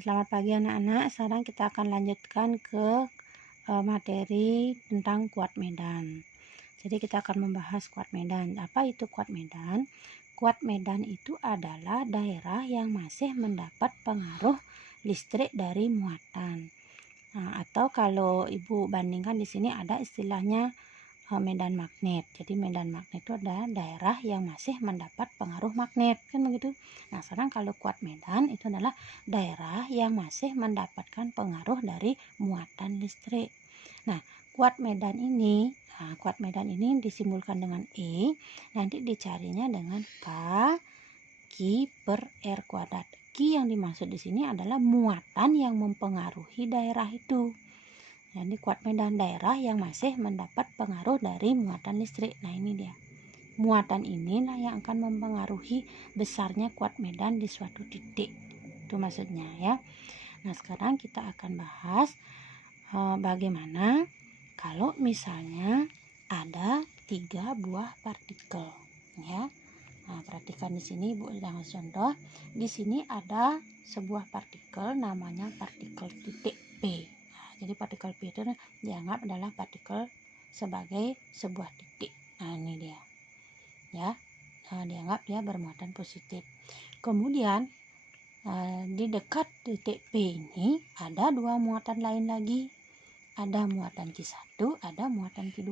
Selamat pagi anak-anak. Sekarang kita akan lanjutkan ke materi tentang kuat medan. Jadi kita akan membahas kuat medan. Apa itu kuat medan? Kuat medan itu adalah daerah yang masih mendapat pengaruh listrik dari muatan. Atau kalau ibu bandingkan di sini ada istilahnya medan magnet. Jadi medan magnet itu adalah daerah yang masih mendapat pengaruh magnet, kan begitu. Nah, sekarang kalau kuat medan itu adalah daerah yang masih mendapatkan pengaruh dari muatan listrik. Nah, kuat medan ini disimbolkan dengan E, nanti dicarinya dengan K per R kuadrat. Q yang dimaksud di sini adalah muatan yang mempengaruhi daerah itu. Jadi kuat medan daerah yang masih mendapat pengaruh dari muatan listrik. Nah, ini dia. Muatan inilah yang akan mempengaruhi besarnya kuat medan di suatu titik. Itu maksudnya ya. Nah, sekarang kita akan bahas bagaimana kalau misalnya ada 3 buah partikel ya. Nah, perhatikan di sini Ibu sedang contoh. Di sini ada sebuah partikel namanya partikel titik P. Jadi partikel P itu dianggap adalah partikel sebagai sebuah titik. Nah, ini dia. Ya. Dianggap dia bermuatan positif. Kemudian di dekat titik P ini ada 2 muatan lain lagi. Ada muatan Q1, ada muatan Q2.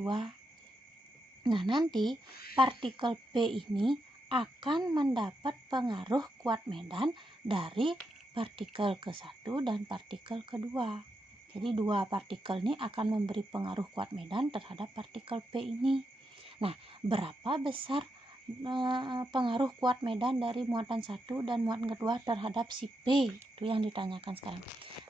Nah, nanti partikel P ini akan mendapat pengaruh kuat medan dari partikel ke-1 dan partikel kedua. Jadi 2 partikel ini akan memberi pengaruh kuat medan terhadap partikel P ini. Nah, berapa besar pengaruh kuat medan dari muatan 1 dan muatan kedua terhadap si P? Itu yang ditanyakan sekarang.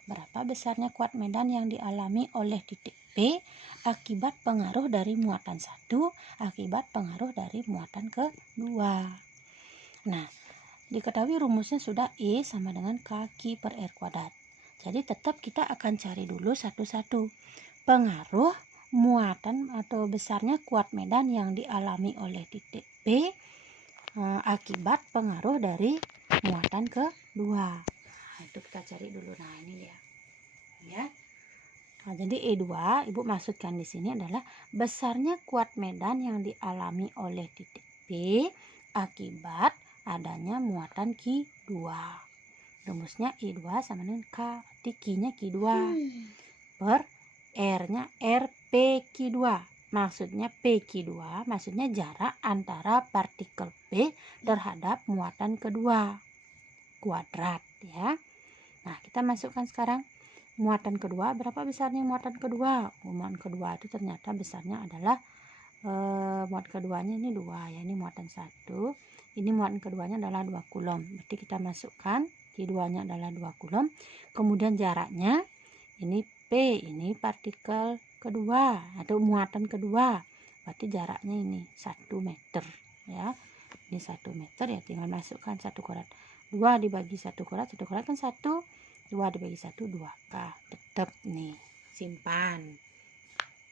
Berapa besarnya kuat medan yang dialami oleh titik P akibat pengaruh dari muatan 1, akibat pengaruh dari muatan kedua. Nah, diketahui rumusnya sudah E sama dengan K per R kuadrat. Jadi tetap kita akan cari dulu satu-satu. Pengaruh muatan atau besarnya kuat medan yang dialami oleh titik P akibat pengaruh dari muatan kedua. Nah, itu kita cari dulu. Nah, ini dia. Ya. Nah, jadi E2 Ibu maksudkan di sini adalah besarnya kuat medan yang dialami oleh titik P akibat adanya muatan Q2. Rumusnya E2 sama dengan K, berarti Q-nya Q2 per R-nya RPQ2. Maksudnya PQ2 maksudnya jarak antara partikel P terhadap muatan kedua kuadrat ya. Nah, kita masukkan sekarang muatan kedua. Berapa besarnya muatan kedua? Muatan kedua itu ternyata besarnya adalah muatan keduanya ini 2 ya. Ini muatan 1. Ini muatan keduanya adalah 2 kulom. Berarti kita masukkan Q2-nya adalah 2 kulom. Kemudian jaraknya ini P, ini partikel kedua atau muatan kedua. Berarti jaraknya ini 1 meter ya. Ini 1 meter ya, tinggal masukkan 1 kuadrat. 2 dibagi 1 kuadrat kan 1. 2 dibagi 1 2K. Tetap nih, simpan.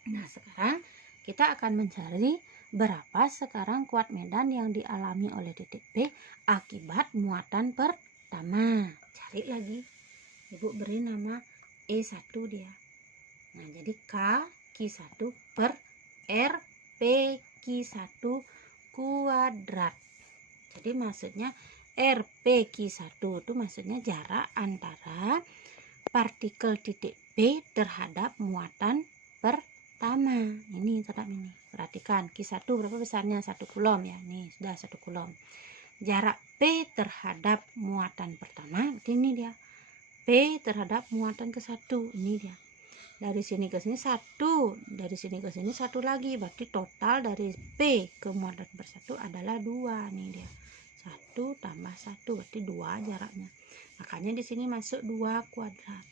Nah, sekarang kita akan mencari berapa sekarang kuat medan yang dialami oleh titik P akibat muatan pertama. Cari lagi. Ibu beri nama E1 dia. Nah, jadi K Q1 per R PQ1 kuadrat. Jadi maksudnya RPQ1 itu maksudnya jarak antara partikel titik P terhadap muatan pertama. Ini tetap ini. Perhatikan Q1 berapa besarnya? 1 kulom ya. Nih sudah 1 kulom. Jarak P terhadap muatan pertama, ini dia. P terhadap muatan ke-1. Ini dia. Dari sini ke sini 1, dari sini ke sini 1 lagi. Berarti total dari P ke muatan per-1 adalah 2. Nih dia. 1 tambah 1 berarti 2 jaraknya. Makanya di sini masuk 2 kuadrat.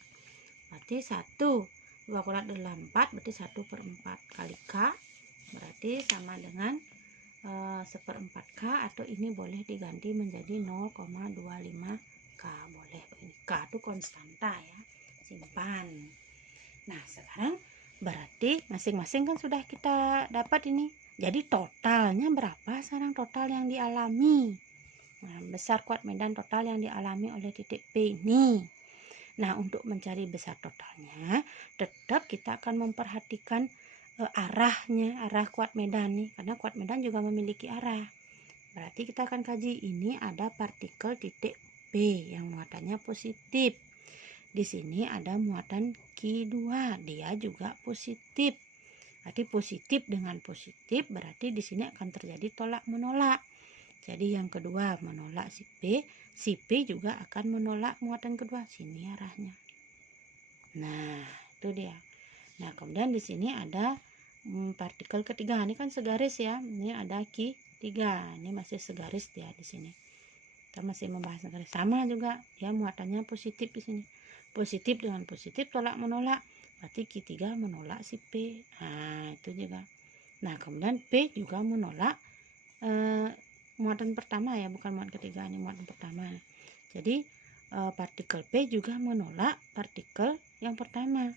Berarti 1 2 kuadrat adalah 4, berarti 1/4 kali K berarti sama dengan 1/4 K, atau ini boleh diganti menjadi 0,25K. Boleh. Ini K itu konstanta ya. Simpan. Nah, sekarang berarti masing-masing kan sudah kita dapat ini. Jadi totalnya berapa sekarang total yang dialami? Nah, besar kuat medan total yang dialami oleh titik P ini. Nah, untuk mencari besar totalnya, tetap kita akan memperhatikan arahnya, arah kuat medan nih, karena kuat medan juga memiliki arah. Berarti kita akan kaji, ini ada partikel titik P yang muatannya positif. Di sini ada muatan Q2, dia juga positif. Berarti positif dengan positif, berarti di sini akan terjadi tolak menolak. Jadi yang kedua menolak si P juga akan menolak muatan kedua. Sini arahnya. Nah, itu dia. Nah, kemudian di sini ada partikel ketiga. Ini kan segaris ya. Ini ada Q3. Ini masih segaris dia di sini. Kita masih membahas segaris. Sama juga, dia muatannya positif di sini. Positif dengan positif tolak menolak. Berarti Q3 menolak si P. Nah, itu juga. Nah, kemudian P juga menolak muatan pertama ya, bukan muatan ketiga, ini muatan pertama. Jadi partikel P juga menolak partikel yang pertama.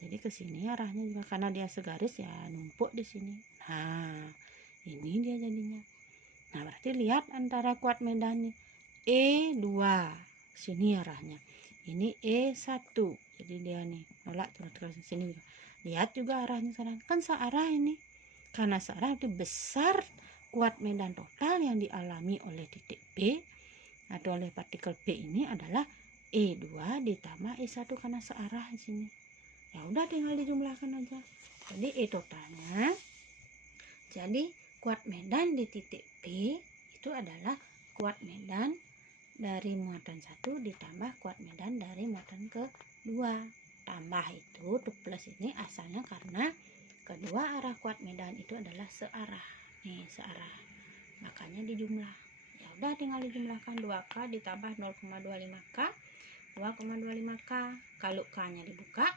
Jadi ke sini arahnya juga, karena dia segaris ya numpuk di sini. Nah, ini dia jadinya. Nah, berarti lihat antara kuat medan nih. E2, sini arahnya. Ini E1. Jadi dia nih nolak terus ke sini juga. Lihat juga arahnya sekarang. Kan searah ini. Karena searah itu besar kuat medan total yang dialami oleh titik P atau oleh partikel P ini adalah E2 ditambah E1 karena searah di sini. Ya udah tinggal dijumlahkan aja. Jadi E totalnya, jadi kuat medan di titik P itu adalah kuat medan dari muatan 1 ditambah kuat medan dari muatan kedua. Tambah itu plus ini asalnya karena kedua arah kuat medan itu adalah searah. Nih, searah. Makanya dijumlah. Ya udah tinggal dijumlahkan 2K ditambah 0,25K. 2,25K. Kalau K-nya dibuka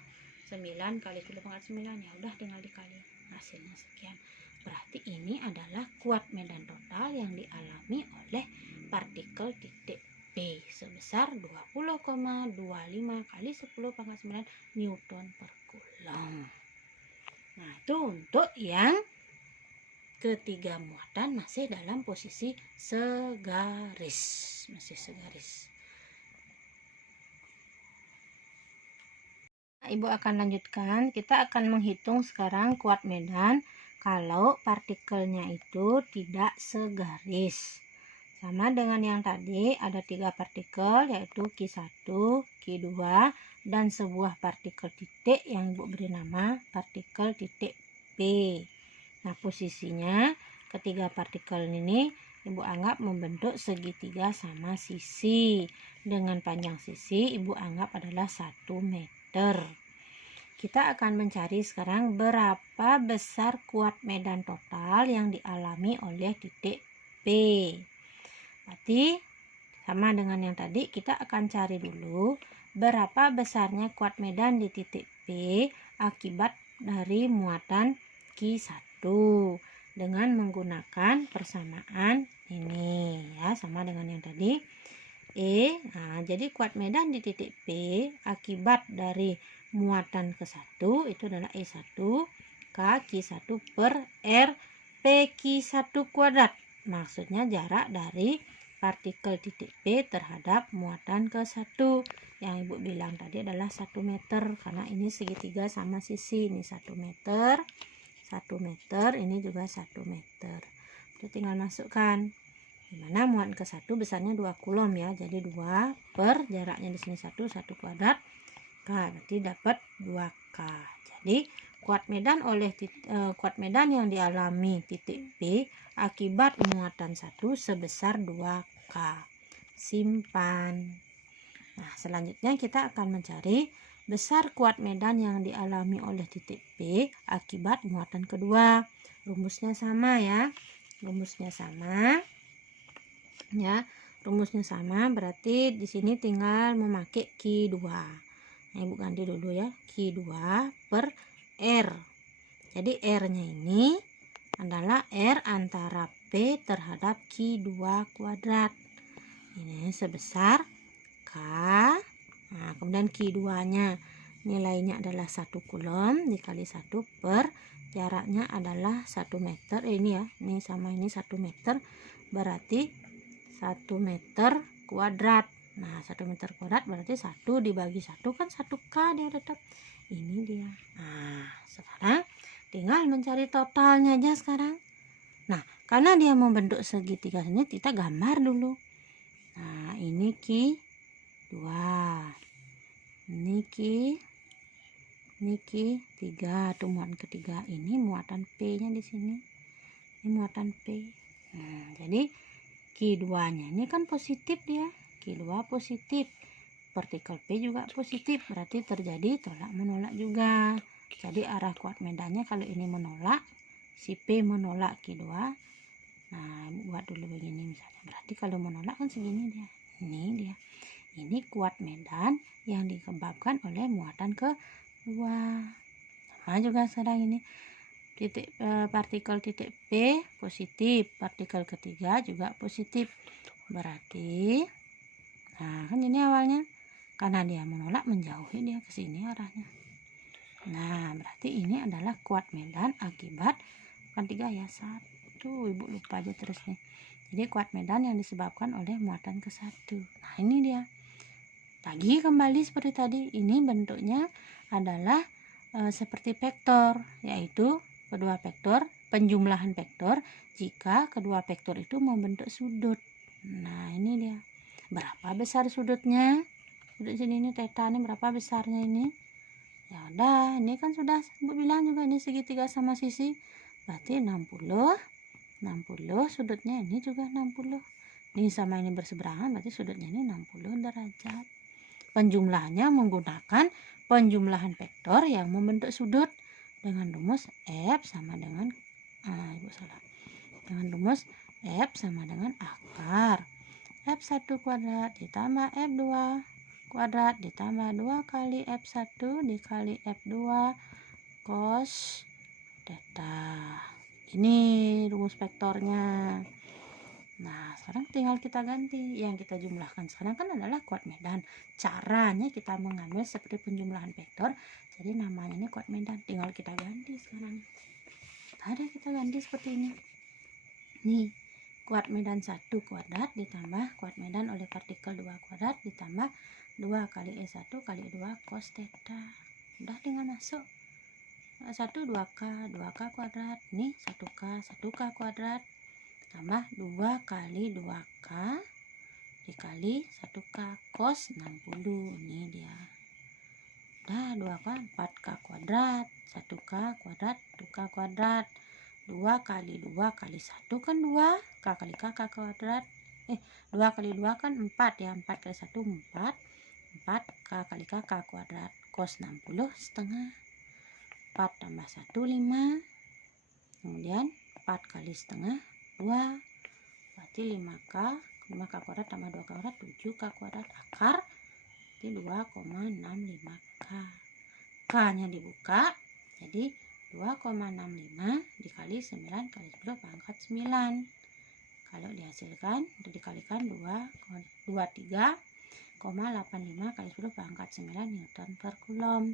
9 kali 10 pangkat 9, ya udah tinggal dikali. Hasilnya sekian. Berarti ini adalah kuat medan total yang dialami oleh partikel titik P sebesar 20,25 kali 10 pangkat 9 Newton per Coulomb. Nah, itu untuk yang ketiga muatan masih dalam posisi segaris. Masih segaris. Nah, Ibu akan lanjutkan. Kita akan menghitung sekarang kuat medan kalau partikelnya itu tidak segaris. Sama dengan yang tadi, ada 3 partikel yaitu Q1, Q2, dan sebuah partikel titik yang Ibu beri nama partikel titik P. Nah, posisinya ketiga partikel ini Ibu anggap membentuk segitiga sama sisi. Dengan panjang sisi Ibu anggap adalah 1 meter. Kita akan mencari sekarang berapa besar kuat medan total yang dialami oleh titik P. Berarti sama dengan yang tadi, kita akan cari dulu berapa besarnya kuat medan di titik P akibat dari muatan Q1 dengan menggunakan persamaan ini ya, sama dengan yang tadi. Jadi kuat medan di titik P akibat dari muatan ke-1 itu adalah E1 K Q1 per R P Q1 kuadrat. Maksudnya jarak dari partikel titik P terhadap muatan ke-1 yang Ibu bilang tadi adalah 1 meter, karena ini segitiga sama sisi. Ini 1 meter, 1 meter, ini juga 1 meter. Kita tinggal masukkan, dimana muatan ke-1 besarnya 2 Coulomb ya, jadi 2 per jaraknya di sini 1 kuadrat K, berarti dapat 2K. Jadi kuat medan yang dialami titik P akibat muatan 1 sebesar 2K. Simpan. Nah, selanjutnya kita akan mencari besar kuat medan yang dialami oleh titik P akibat muatan kedua. Rumusnya sama ya. Rumusnya sama. Ya, rumusnya sama, berarti di sini tinggal memakai Q2. Nah, Ibu ganti dulu ya, Q2 per R. Jadi R-nya ini adalah R antara P terhadap Q2 kuadrat. Ini sebesar K. Nah, kemudian Q2-nya nilainya adalah 1 Coulomb dikali 1 per jaraknya adalah 1 meter. Ini ya, ini sama ini 1 meter. Berarti 1 meter kuadrat. Nah, 1 meter kuadrat berarti 1 dibagi 1 kan 1K dia tetap. Ini dia. Nah, sekarang tinggal mencari totalnya aja sekarang. Nah, karena dia membentuk segitiga sini, kita gambar dulu. Nah, ini Q2. Ini Q3, tuh muatan ketiga. Ini muatan P-nya di sini. Ini muatan P. Nah, jadi Q2-nya ini kan positif dia. Q2 positif. Partikel P juga positif. Berarti terjadi tolak menolak juga. Jadi arah kuat medannya kalau ini menolak, si P menolak Q2. Nah, buat dulu begini misalnya. Berarti kalau menolak kan segini dia. Ini dia. Ini kuat medan yang disebabkan oleh muatan kedua. Sama juga sekarang ini. Partikel titik P positif, partikel ketiga juga positif. Berarti nah kan ini awalnya karena dia menolak menjauhi dia ke sini arahnya. Nah, berarti ini adalah kuat medan akibat kan 3 ya. 1, Ibu lupa aja terus nih. Jadi kuat medan yang disebabkan oleh muatan ke 1. Nah, ini dia. Lagi kembali seperti tadi, ini bentuknya adalah seperti vektor, yaitu kedua vektor, penjumlahan vektor jika kedua vektor itu membentuk sudut. Nah, ini dia. Berapa besar sudutnya? Sudut sini ini theta ini berapa besarnya ini? Ya udah, ini kan sudah Ibu bilang juga ini segitiga sama sisi. Berarti 60 sudutnya ini juga 60. Ini sama ini berseberangan, berarti sudutnya ini 60 derajat. Penjumlahannya menggunakan penjumlahan vektor yang membentuk sudut dengan rumus F sama dengan dengan rumus F sama dengan akar F1 kuadrat ditambah F2 kuadrat ditambah 2 kali F1 dikali F2 cos theta. Ini rumus vektornya. Nah, sekarang tinggal kita ganti. Yang kita jumlahkan sekarang kan adalah kuat medan. Caranya kita mengambil seperti penjumlahan vektor. Jadi namanya ini kuat medan. Tinggal kita ganti sekarang. Ada kita ganti seperti ini. Nih, kuat medan 1 kuadrat ditambah kuat medan oleh partikel 2 kuadrat ditambah 2 kali E1 kali 2 cos theta. Udah tinggal masuk. 1 2K kuadrat. Nih 1K kuadrat. Tambah 2 kali 2K dikali 1K cos 60. Ini dia. Udah 2K 4K kuadrat, 1K kuadrat, 2K kuadrat. 2 kali 2 kali 1 kan 2, K kali K kuadrat. 2 kali 2 kan 4 ya, 4 kali 1 4. 4 K kali K kuadrat. Cos 60 setengah. 4 tambah 1 5. Kemudian 4 kali setengah 2, berarti 5K kuadrat tambah 2K kuadrat 7K kuadrat akar berarti 2,65K. K nya dibuka jadi 2,65 dikali 9 kali 10 pangkat 9. Kalau dihasilkan itu dikalikan 23,85 kali 10 pangkat 9 Newton per Coulomb.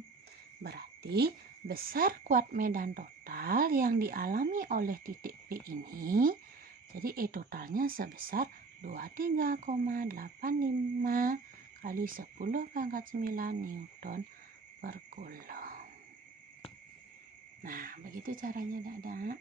Berarti besar kuat medan total yang dialami oleh titik P ini, jadi E totalnya sebesar 23,85 kali 10 pangkat 9 Newton per Coulomb. Nah, begitu caranya, Dada.